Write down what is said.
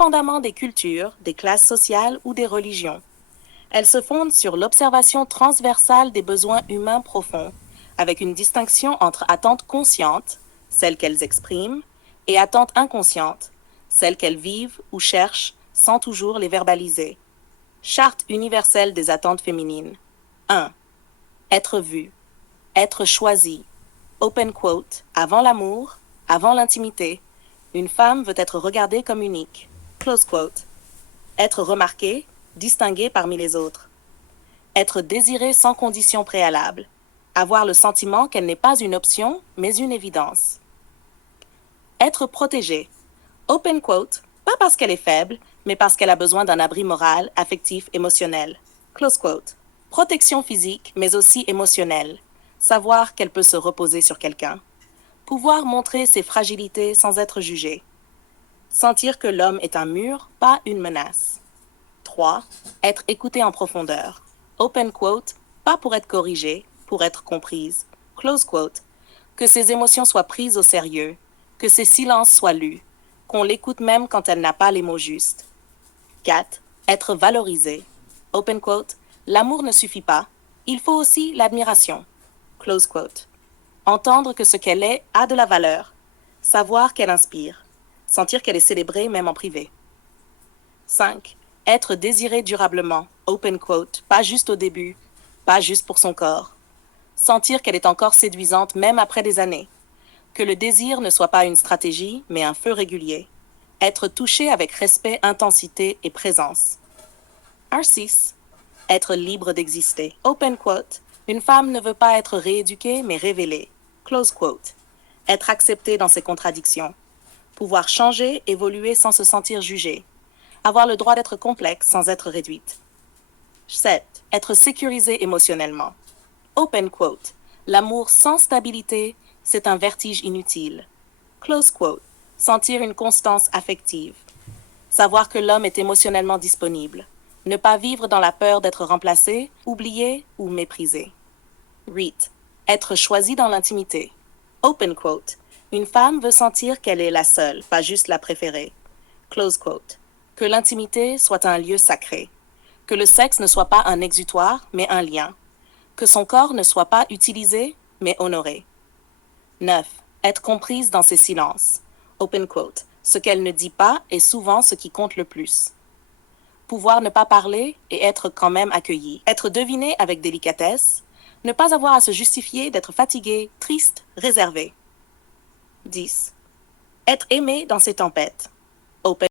indépendamment des cultures, des classes sociales ou des religions. Elles se fondent sur l'observation transversale des besoins humains profonds, avec une distinction entre attentes conscientes, celles qu'elles expriment, et attentes inconscientes, celles qu'elles vivent ou cherchent sans toujours les verbaliser. Charte universelle des attentes féminines. 1. Être vue, être choisie. Open quote, avant l'amour, avant l'intimité, une femme veut être regardée comme unique. Close quote. Être remarquée, distinguée parmi les autres. Être désirée sans condition préalable. Avoir le sentiment qu'elle n'est pas une option, mais une évidence. Être protégée. Open quote, pas parce qu'elle est faible, mais parce qu'elle a besoin d'un abri moral, affectif, émotionnel. Close quote. Protection physique, mais aussi émotionnelle. Savoir qu'elle peut se reposer sur quelqu'un. Pouvoir montrer ses fragilités sans être jugée. Sentir que l'homme est un mur, pas une menace. 3. Être écoutée en profondeur. Open quote, pas pour être corrigée, pour être comprise. Close quote. Que ses émotions soient prises au sérieux, que ses silences soient lus, qu'on l'écoute même quand elle n'a pas les mots justes. 4. Être valorisée. Open quote. L'amour ne suffit pas. Il faut aussi l'admiration. Close quote. Entendre que ce qu'elle est a de la valeur. Savoir qu'elle inspire. Sentir qu'elle est célébrée même en privé. 5. Être désirée durablement. Open quote. Pas juste au début. Pas juste pour son corps. Sentir qu'elle est encore séduisante même après des années. Que le désir ne soit pas une stratégie, mais un feu régulier. Être touché avec respect, intensité et présence. R6. Être libre d'exister. Open quote. Une femme ne veut pas être rééduquée, mais révélée. Close quote. Être acceptée dans ses contradictions. Pouvoir changer, évoluer sans se sentir jugée. Avoir le droit d'être complexe sans être réduite. 7. Être sécurisée émotionnellement. Open quote. L'amour sans stabilité, c'est un vertige inutile. Close quote. Sentir une constance affective. Savoir que l'homme est émotionnellement disponible. Ne pas vivre dans la peur d'être remplacé, oublié ou méprisé. 8. Être choisi dans l'intimité. Open quote. Une femme veut sentir qu'elle est la seule, pas juste la préférée. Close quote. Que l'intimité soit un lieu sacré. Que le sexe ne soit pas un exutoire, mais un lien. Que son corps ne soit pas utilisé, mais honoré. 9. Être comprise dans ses silences. Open quote. Ce qu'elle ne dit pas est souvent ce qui compte le plus. Pouvoir ne pas parler et être quand même accueilli. Être deviné avec délicatesse. Ne pas avoir à se justifier d'être fatigué, triste, réservé. 10. Être aimé dans ses tempêtes. Open